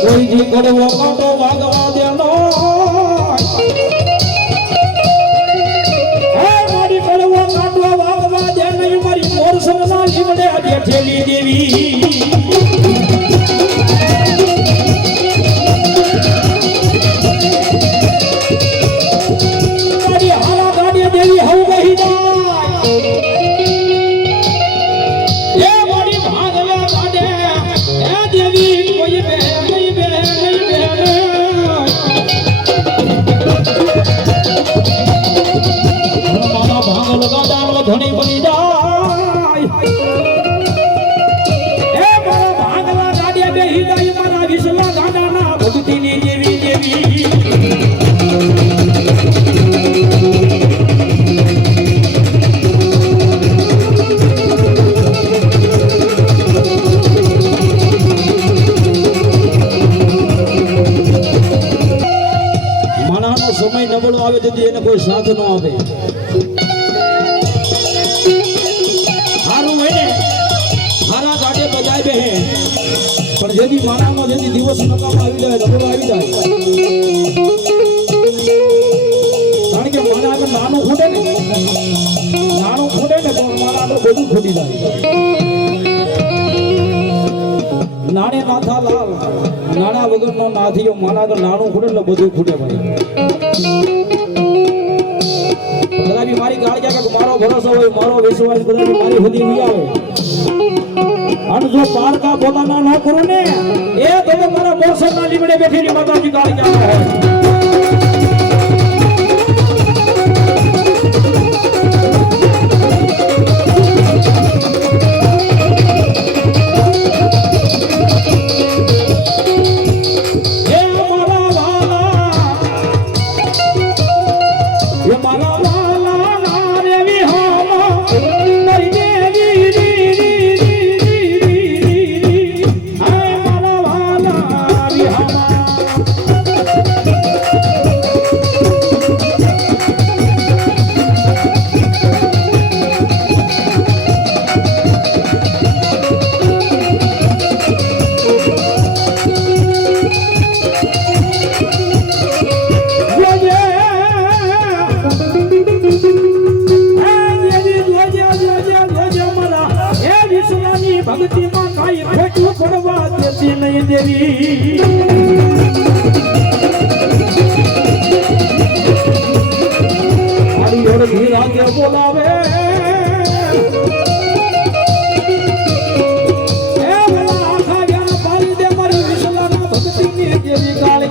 કોઈથી કડવો કાંટો વાગવા દેનો હે મારી કડવો કાંટો વાગવા દે નહીં મારી મોરસના લીમડે બેઠેલી દેવી મારી હારા ગાડી દેવી હવ ગઈ જાય એ મારી ભાગવા ગાડે એ દેવી કોઈ બે ધણી બની જાય એ મારા ભાગલા ગાડિયા બેહી જાય મારા વિસલા ગાડાના ભક્તિની દેવી દેવી માણાનો સમય નબળો આવે તો એને કોઈ સાથ ન આપે પણ જેથી માણામાં જેથી દિવસ નકામ આવી જાય નબળો આવી જાય કારણ કે માણા આગળ નાનું ખૂટે ને તો માણા આગળ બધું ખૂટી જાય નાણે નાથા લાલ નાણા વગરનો નાથીઓ માણા આગળ નાનું ખૂટે એટલે બધું ખૂટે ભાઈ કદાચ મારી ગાડી કે મારો ભરોસો હોય મારો વિશ્વાસ કદાચ મારી સુધી નહીં આવે અને જો પારકા પોતાના ન કરું ને એ તો મારા મોરસના લીમડે બેઠેલી માતાજી ગાડી ક્યાં હોય ભક્તિમાં કાઈ ખોટું પડવા દેતી નહીં દેવી મારી ઓર ધીરા કે બોલાવે એ ભલા આખા જ્ઞાન પાડી દે મારી વિસલાના ભક્તિની દેવી કાળ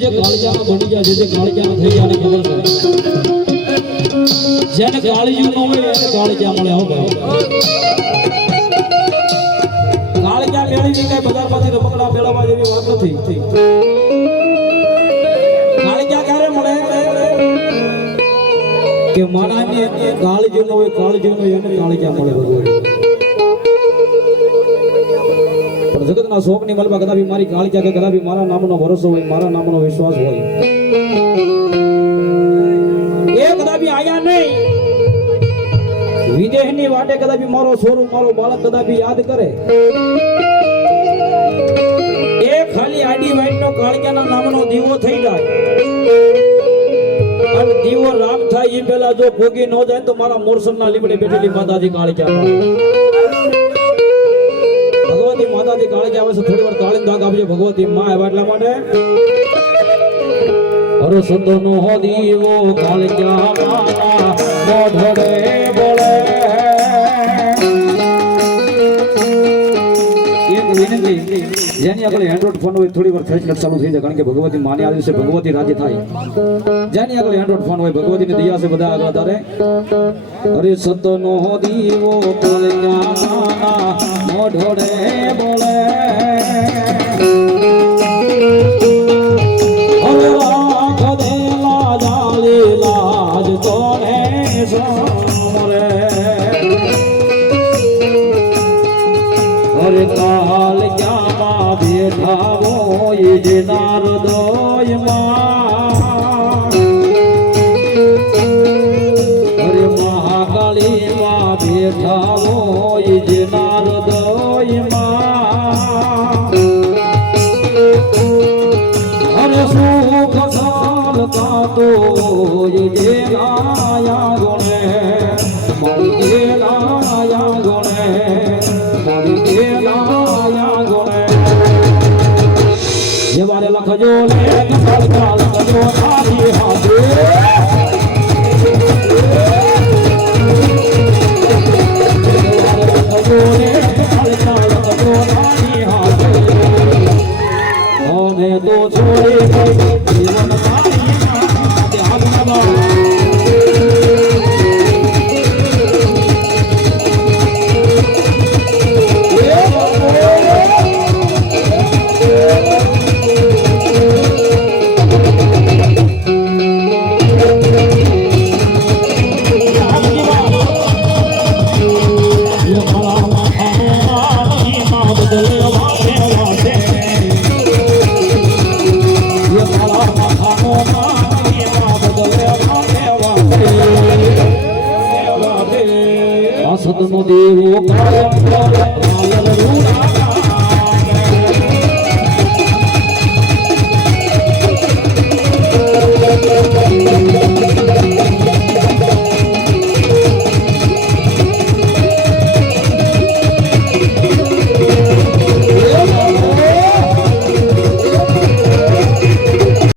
જે કાળજામાં બની ગયા જે કાળજામાં થઈ ગયા ખબર છે જેને કાળજ્યું ન હોય એને કાળજા મળે હો ભાઈ કાળજા મેળવી કઈ બજારમાંથી રમકડા મેળવવા જેવી વાત નથી કાળજા ક્યારે મળે કે માણાની કાળજ્યું ન હોય કાળજ્યું ન હોય એને કાળજા મળે ભગવાન જગતના શોકની મલમાં કદાપી મારી કાળજા કે કદાપી મારા નામનો ભરોસો હોય મારા નામનો વિશ્વાસ હોય એ કદાપી આયા નહીં વિદેહની વાટે કદાપી મારો છોરું મારો બાળક કદાપી યાદ કરે એ ખાલી આડી વાઈટનો કાળજાના નામનો દીવો થઈ જાય અને દીવો રામ થાય એ પહેલા જો ભોગી ન જાય તો મારા મોરસમના લીમડે બેઠેલી માતાજી કાળજા માતાજી કાળજી આવે છે થોડી વાર તાળીનો દાગ આપજો ભગવતી માં આવ્યા એટલા માટે અરે સંતનો દીવો કાળજા માના મોઢડે બોલે એક વિનંતી જેની આગળ એન્ડ્રોઇડ ફોન હોય થોડી વાર ફ્રેશ ચાલુ થઈ જાય કારણ કે ભગવતી માની આ દિવસે ભગવતી રાજી થાય જેની આગળ એન્ડ્રોઇડ ફોન હોય ભગવતીની દયા છે બધા આગળ તારે અરે સંતનો દીવો કાળજા માના મોઢડે બોલે હવે રાખ દેલા જાલી લાજ તોને સામરે અરે કાળજામાં બેઠા હોય જે નારદોયમાં અરે મહાકાળીમાં બેઠા હોય જે નારદોયમાં અરે સુખ સાલતા તો જે લાયા ગુણે મારી જે લાયા ગુણે મારી જે લાયા ગુણે જે વારે લખજો લે સરકાર લખજો તારી હાથે તો છોડે જીવન મારી સતનો દેવો કાયમ